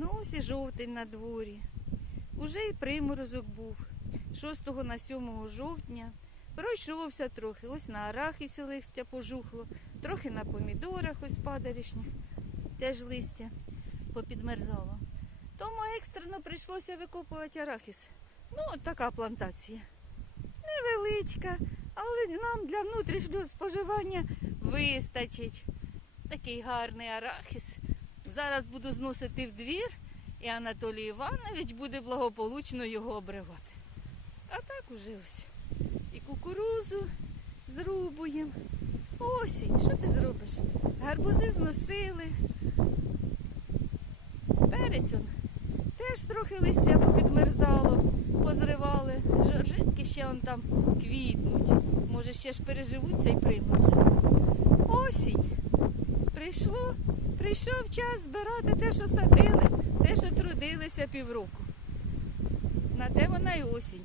Ну, ось і жовтень на дворі. Уже і приморозок був. 6 на 7 жовтня. Пройшовся трохи. Ось на арахісі листя пожухло, трохи на помідорах ось падарішніх. Теж листя попідмерзало. Тому екстрено прийшлося викопувати арахіс. Ну, от така плантація. Невеличка, але нам для внутрішнього споживання вистачить. Такий гарний арахіс. Зараз буду зносити в двір, і Анатолій Іванович буде благополучно його обривати. А так уже ось. І кукурузу зрубуємо. Осінь, що ти зробиш? Гарбузи зносили. Перець он. Теж трохи листя попідмерзало, позривали. Жоржинки ще он там квітнуть. Може, ще ж переживуть цей приморозок. Осінь. Прийшло, прийшов час збирати те, що садили, те, що трудилися півроку. На те вона й осінь.